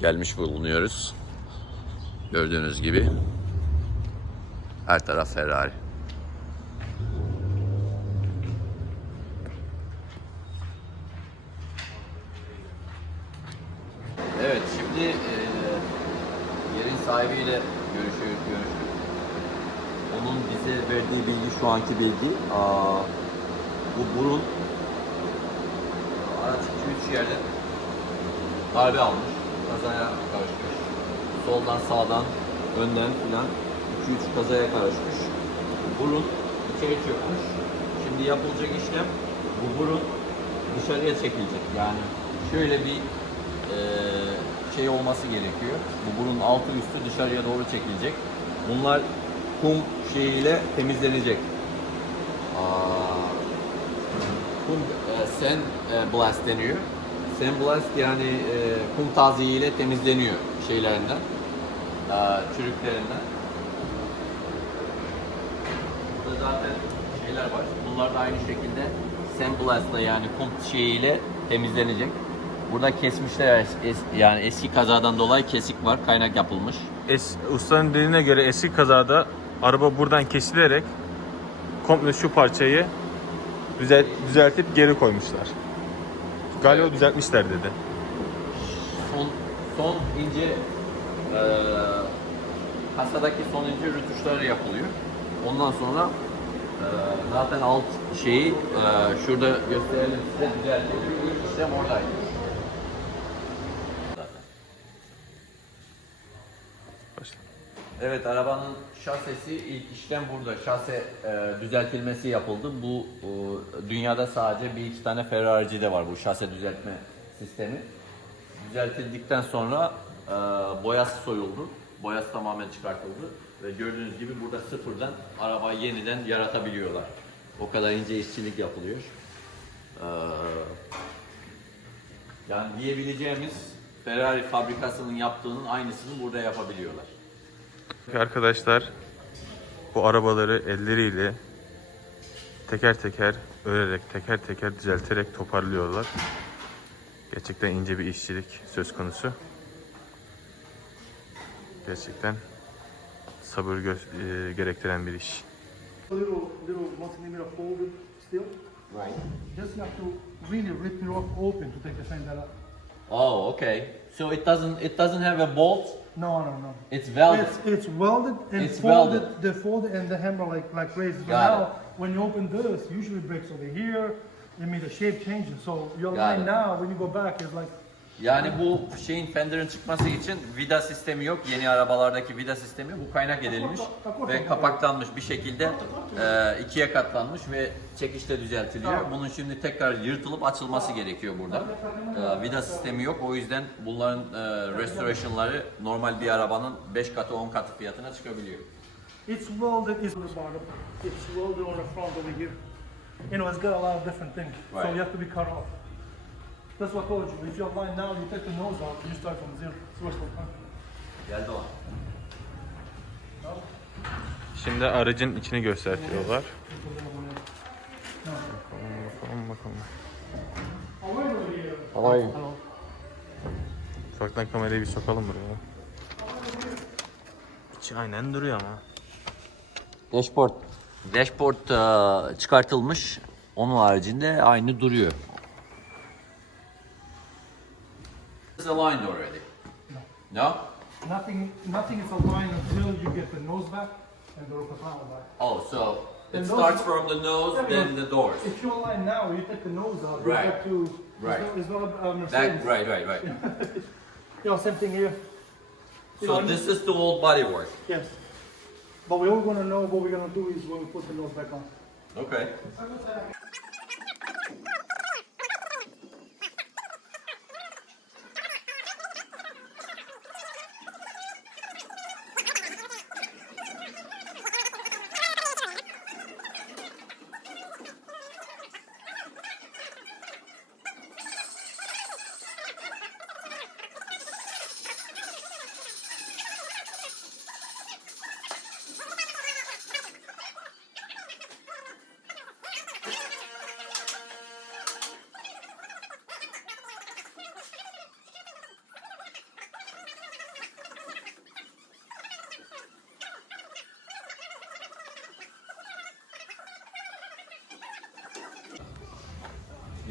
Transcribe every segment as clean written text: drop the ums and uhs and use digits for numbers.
gelmiş bulunuyoruz. Gördüğünüz gibi her taraf Ferrari. Evet, şimdi yerin sahibiyle görüşürüz. Onun bize verdiği bilgi, şu anki bilgi, bu burun araç 2-3 yerden darbe almış, kazaya karışmış. Soldan, sağdan, önden filan 2-3 kazaya karışmış. Burun içeri çökmüş. Şimdi yapılacak işlem, bu burun dışarıya çekilecek. Yani şöyle bir şey olması gerekiyor. Bu burun altı üstü dışarıya doğru çekilecek. Bunlar kum şeyiyle temizlenecek. Kum sandblast deniyor. Sandblast yani kum taziğiyle temizleniyor şeylerinden, çürüklerinden. Burada zaten şeyler var. Bunlar da aynı şekilde sandblast'la yani kum şeyiyle temizlenecek. Burada kesmişler, yani eski kazadan dolayı kesik var, kaynak yapılmış. Ustanın dediğine göre eski kazada araba buradan kesilerek komple şu parçayı düzeltip geri koymuşlar. Galiba Evet. düzeltmişler dedi. Son ince kasadaki son ince rötuşları yapılıyor. Ondan sonra zaten alt şeyi şurada gösterelim size, düzeltiliyor. İlk işlem oradaydı. Evet, arabanın şasisi ilk işlem burada. Şase düzeltilmesi yapıldı. Bu dünyada sadece bir iki tane Ferrari'de var bu şase düzeltme sistemi. Düzeltildikten sonra boyası soyuldu. Boyası tamamen çıkartıldı. Ve gördüğünüz gibi burada sıfırdan arabayı yeniden yaratabiliyorlar. O kadar ince işçilik yapılıyor. Yani diyebileceğimiz Ferrari fabrikasının yaptığının aynısını burada yapabiliyorlar. Arkadaşlar bu arabaları elleriyle teker teker örerek, teker teker düzelterek toparlıyorlar. Gerçekten ince bir işçilik söz konusu. Gerçekten sabır gerektiren bir iş. Little multi-millimeter folded steel. Right. Just you have to really rip it off open to take the fender out. Oh, okay. So it doesn't have a bolt. No. It's welded. It's welded and It's folded. welded. The folded and the hammer like raised. But Got now when you open this, usually it breaks over here. I mean the shape changes. So your Got line it. now when you go back is like. Yani bu şeyin fender'ın çıkması için vida sistemi yok. Yeni arabalardaki vida sistemi bu kaynak edilmiş ve kapaklanmış bir şekilde ikiye katlanmış ve çekişle düzeltiliyor. Bunun şimdi tekrar yırtılıp açılması gerekiyor burada. Vida sistemi yok. O yüzden bunların restorasyonları normal bir arabanın 5 katı 10 katı fiyatına çıkabiliyor. It's welded is on the bottom. It's welded on the front over here. You know, it's got a lot of different things. So Right. you have to be cut off. That's what I told you. If you're line now, you take the nose off, you start from zero. Switch from front. Geldi o. Şimdi aracın içini gösteriyorlar. Bakalım. Havayı. Ufaktan kamerayı bir sokalım buraya. İçi aynen duruyor ama. Dashboard çıkartılmış. Onun haricinde aynı duruyor. It's aligned already. No? Nothing is aligned until you get the nose back and the rotor panel back. Oh, so it And starts those- from the nose, Yeah, then because the doors. If you align now, you take the nose out. Right. You have to. Right. It's not a Mercedes. Right. You know, same thing here. You So know, this is the old bodywork. Yes. But we all gonna know what we're gonna do is when we put the nose back on. Okay.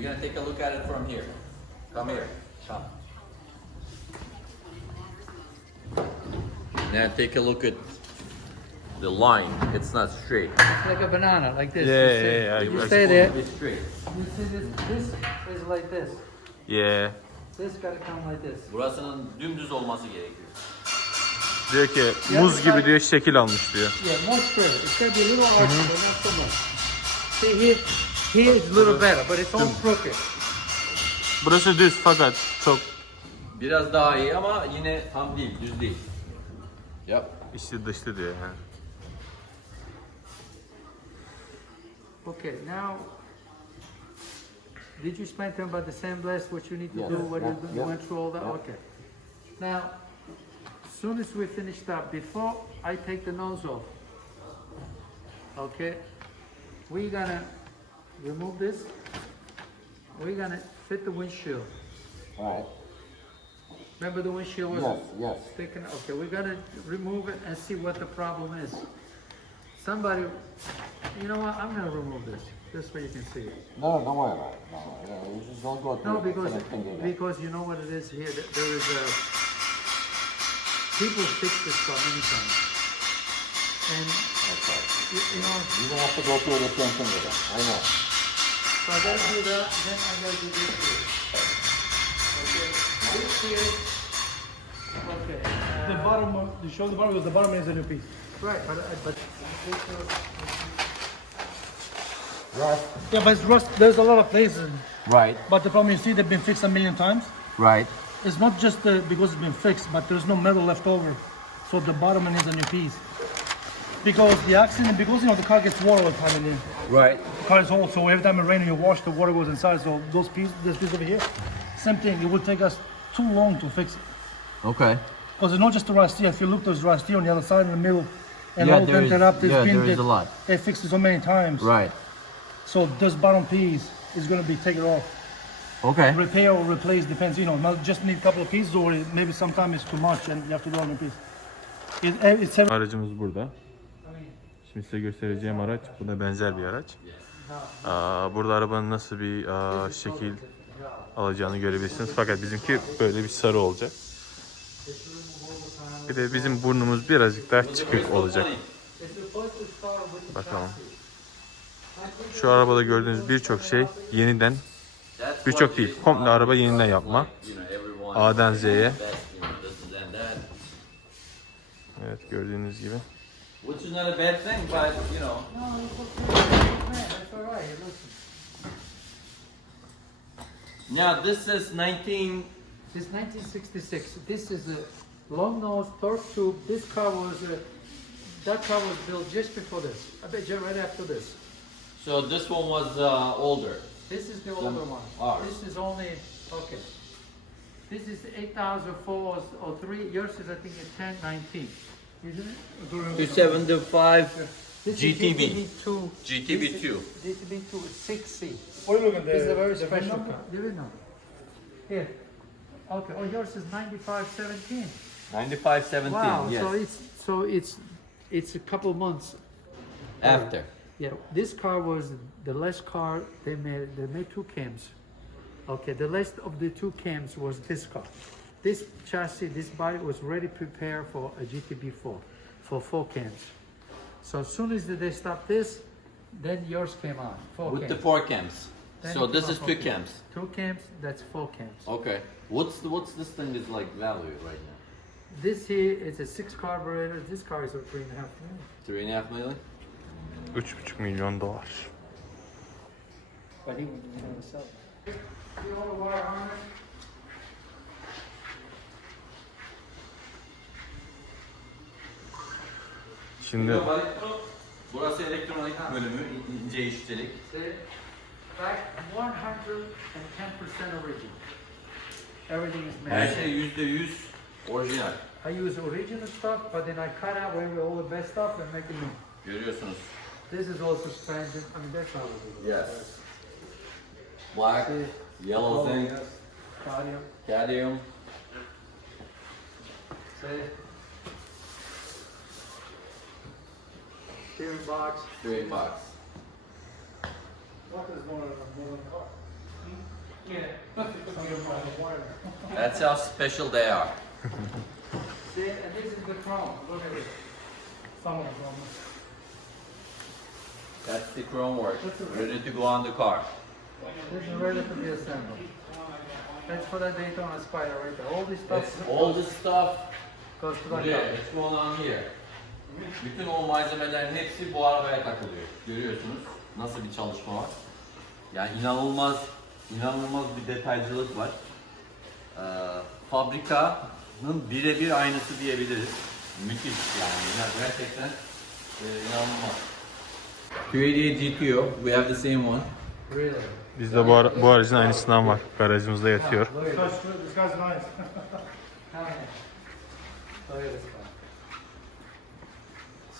We're gonna take a look at it from here. Come here. Come. Now take a look at the line. It's not straight. It's like a banana, like this. Yeah, You stay- yeah, yeah, You I- stay there. It's straight. You see this is like this. Yeah. This gotta come like this. Burasının dümdüz olması gerekiyor. Diyor ki muz gibi diyor şekil almış diyor. Yeah, more straight. It's gotta be a little archy, but not so much. See here it's a little better, but it's all crooked. Burası düz fakat çok Biraz daha iyi ama yine tam değil, düz değil. Yap. içli dışlı diyor yani. Okay, now, did you explain to them about the sandblast, what you need to do, what you went through all that? Okay. Now, as soon as we finished up, before I take the nose off, okay, we're gonna remove this. We're gonna fit the windshield. Alright. Remember the windshield was yes. sticking? Okay, we're gonna remove it and see what the problem is. Somebody, you know what? I'm gonna remove this way you can see it. No, don't worry about it. No, you just don't go through No, it. because you know what it is here. There is a people fix this car many times, and you know. You're gonna have to go through the same thing with it. I know. So I gotta do that. Then I gotta do this here. Okay, this here. Okay. The bottom, you show the bottom because the bottom is a new piece. Right, but Right. Yeah, but it's rust. There's a lot of places. Right. But the problem you see, they've been fixed a million times. Right. It's not just because it's been fixed, but there's no metal left over. So the bottom end is a new piece. Because the accident, because you know the car gets water all the time in there. Right. The car is old, so every time it rains and you wash, the water goes inside. So those pieces, this piece over here, same thing. It would take us too long to fix it. Okay. Because it's not just the rust here. If you look, there's rust here on the other side in the middle. And Yeah, all there dented is- up. There's yeah, been there is a lot. They fixed it so many times. Right. So this bottom piece is going to be taken off. Okay. Repair or replace, depends, you know, not just need a couple of pieces or maybe sometimes it's too much and you have to do all the piece. It's Aracımız burada. Şimdi size göstereceğim araç, bu da benzer bir araç. Burada arabanın nasıl bir şekil alacağını görebilirsiniz. Fakat bizimki böyle bir sarı olacak. Bir de bizim burnumuz birazcık daha çıkık olacak. Bakalım. Şu arabada gördüğünüz birçok şey yeniden, birçok değil, komple araba yeniden yapma. A'dan Z'ye. Evet, gördüğünüz gibi. Which is not a bad thing, but you know. no, it's okay. That's all right. Listen, Now this is 19. this is 1966. This is a long nose torque tube. This car was that car was built just before this. I bet you right after this. So this one was older. This is the older one. ours. This is only okay. This is 8004 or 3. Yours is I think it's 1019. Isn't it? 275 This GTB. is GTB2. GTB2. GTB2 is 6C. what are you looking at? This is a very the special number? car. The VIN number. Here. Okay. Oh, yours is 9517. 9517. Wow. Yes. So it's a couple months. After. Yeah. This car was the last car they made. They made two cams. Okay. The last of the two cams was this car. This chassis, this body was ready prepared for a gtb4 for 4 cams. So as soon as they stopped this, then yours came on. 4 With cams. the 4 cams. Then So it this came is on 2 4 cams. 2 cams, that's 4 cams. Okay. What's this thing is like value right now? This here is a 6 carburetor. This car is a 3.5 million. 3.5 million. 3,5 milyon dolar. But he would never sell it. See all the wire harness? Şimdi Burası elektronik bölümü, ince işçilik. See? Back 110% original. Everything is Her made. şey %100 orijinal. I use original stuff, but then I cut out all the best stuff and make it new. Görüyorsunuz. This is all suspension. I mean, that's how it is. Yes. Black, yellow Oh, zinc, yes. Cadmium. cadmium. See? Steering box. Steering box. What is more than car? That's how special they are. See, and this is the chrome. Look at it. Some of them. That's the chrome work, ready to go on the car. This is ready to be assembled. That's for the Daytona Spider right there. All this stuff It's all this stuff goes to the here. car. It's going on here. Bütün o malzemelerin hepsi bu arabaya takılıyor. Görüyorsunuz nasıl bir çalışma var. Yani inanılmaz bir detaycılık var. Fabrikanın birebir aynısı diyebiliriz. Müthiş yani gerçekten inanılmaz. 288 GTO, we have the same one. Really? Bizde bu aracın aynısından var. Garajımızda yatıyor. Look at this. This guy's nice. Come here. Look at this guy.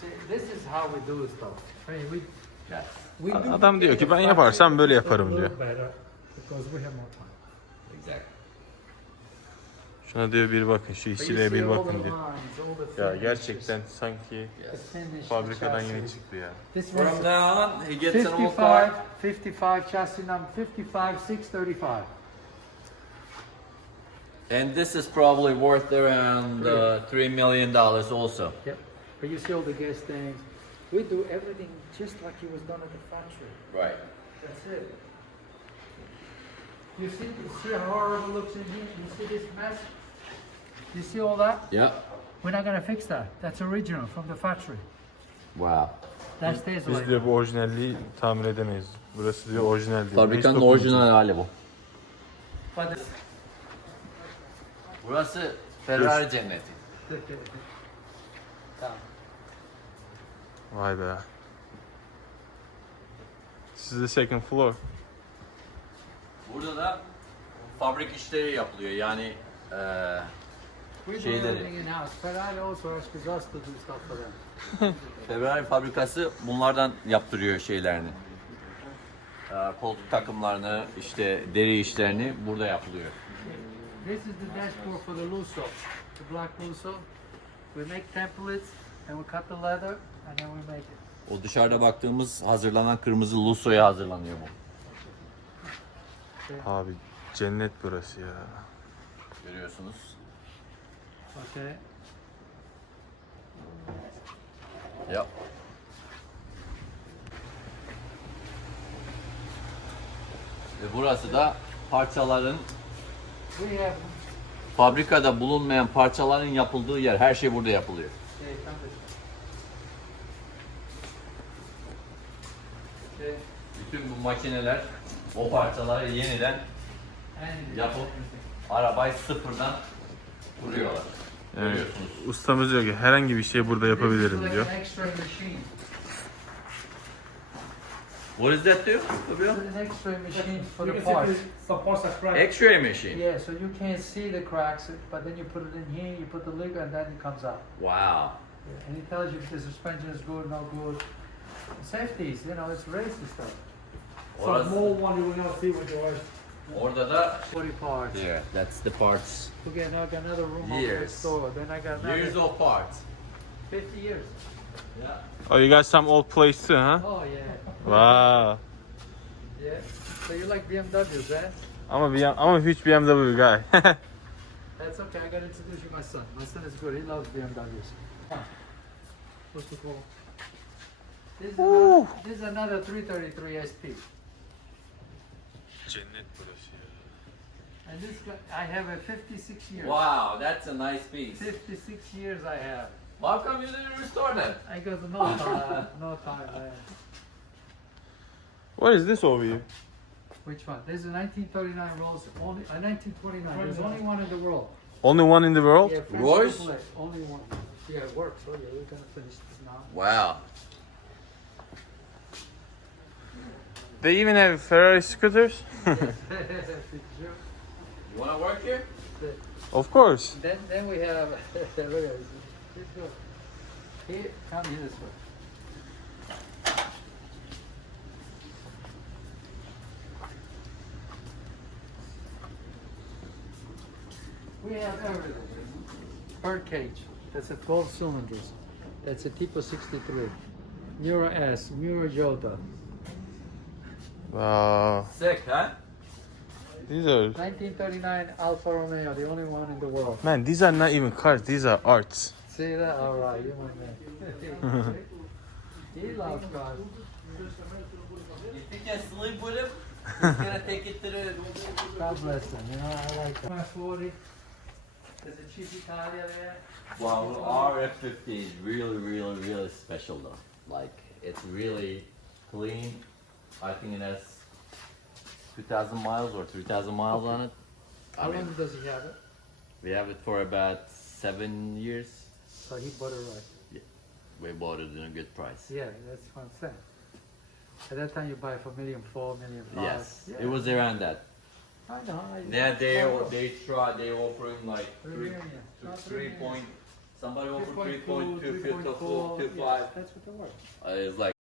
See, this is how we do stuff. I mean, Yes. we do Adam diyor ki ben yaparsam böyle yaparım diyor. better because we have more time. Exactly. Şuna diyor bir bakın, şu But you işçiliğe see bir all bakın the diyor. lines, all the Ya finishes, gerçekten sanki the finish, the fabrikadan chassis. yeni çıktı ya. This From one's now on, he gets an old car. 55 chassis number 55635. And this is probably worth around $3 million also. Yep. But you see all the gas tanks. We do everything just like it was done at the factory. Right. That's it. You see how horrible it looks in here? You see this mess? You see all that? Yeah. We're not gonna fix that. That's original from the factory. Wow. That stays Biz like diyor bu orijinalliği tamir edemeyiz. Burası diyor orijinal diyor. Fabrikanın Hiç dokunmayacağız. orijinal hali bu. But Burası Ferrari cenneti. Vay be. This is the second floor. Burada da fabrik işleri yapılıyor. Yani we do Şeyleri. everything in house. Ferrari also asks us to do stuff for them. Ferrari fabrikası bunlardan yaptırıyor şeylerini. Koltuk takımlarını, işte deri işlerini burada yapılıyor. This is the dashboard for the Lusso, the black Lusso. We make templates and we cut the leather and then we make it. O dışarıda baktığımız hazırlanan kırmızı Lusso'ya hazırlanıyor bu. Abi cennet burası ya. Görüyorsunuz. Okay. Yap. Ve burası da parçaların We have fabrikada bulunmayan parçaların yapıldığı yer. Her şey burada yapılıyor. come this way. Okay. Bütün bu makineler o parçaları yeniden And yapıp arabayı sıfırdan kuruyorlar. Yani Görüyorsunuz. ustamız diyor ki herhangi bir şey burada this is yapabilirim like diyor. an X-ray machine. What is that diyor? This is an X-ray machine for You the can see parts. some parts are cracked. X-ray machine. Yeah, so you can't see the cracks, but then you put it in here, you put the lid, and then it comes out. Wow. Yeah, and it tells you if the suspension is good, not good. Safeties, you know, it's racing stuff. So Orası, more one you will not see with your eyes. orada da 40 parts. yeah, that's the parts. Okay, now I got another room over the Years. store. Then I got another Years of parts. 50 years. Yeah. Oh, you got some old plates too, huh? Oh yeah. Wow. Yeah. So you like BMWs, eh? I'm a huge BMW guy. That's okay. I gotta introduce you to my son. My son is good. He loves BMWs. What's the call? This is another 333 SP. Cennet burası ya. And this guy, I have a 56 years. Wow, that's a nice piece. 56 years I have. How come you didn't restore that? I got no time, no time, man. What is this over here? Which one? This is a 1939 Rolls, only 1929. There's only one in the world. Only one in the world? Yeah, French Royce? Chevrolet, only one. Yeah, it works. Oh yeah, we're gonna finish this now. Wow. They even have Ferrari scooters? You wanna work here? Of course. Then we have look at this. Let's go. Here, come here this way. We have everything. Bird cage. That's a 12 cylinders. That's a Tipo 63. Mura S, Mura Jota. Wow. Sick, huh? These are 1939 Alfa Romeo, the only one in the world. man. These are not even cars. These are arts. See that? All right, you my man. He loves cars. If you can sleep with him, he's gonna take it to the... God bless him. You know, I like that. 40. There's a cheap Italia there. Wow, our F50 is really special though. Like, it's really clean. I think it has 2,000 miles or 3,000 miles on it. How long does he have it? We have it for about 7 years. So he bought it right. We bought it in a good price. Yeah, that's what I'm saying. At that time you buy it for $1.4 million, $1.5 million. Yes, Yeah. it was around that. I know. Yeah, they offering like 3 3 million. to Not 3 3 point. Somebody offered 3.2, 3.2, 3.4. 3.5. Yes, that's what they were. It's like